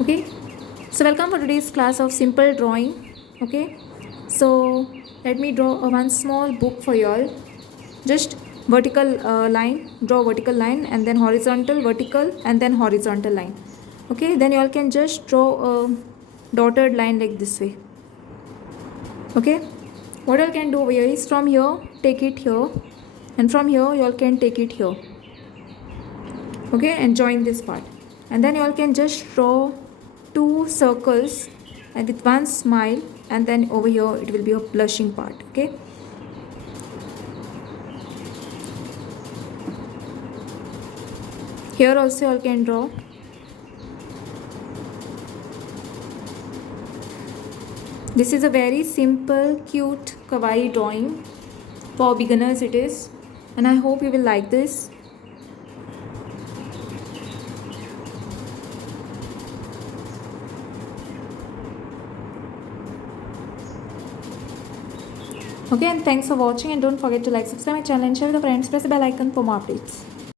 Okay, so welcome for today's class of simple drawing. Okay, so let me draw one small book for you all. Just vertical line, draw vertical line, and then horizontal, vertical, and then horizontal line. Okay, then you all can just draw a dotted line like this way. Okay, what you all can do over here is from here take it here, and from here you all can take it here. Okay, and join this part, and then you all can just draw two circles and with one smile, and then over here it will be a blushing part. Okay, here also you all can draw. This is a very simple cute kawaii drawing for beginners it is, and I hope you will like this. Okay, and thanks for watching, and don't forget to like, subscribe my channel, and share with your friends, press the bell icon for more updates.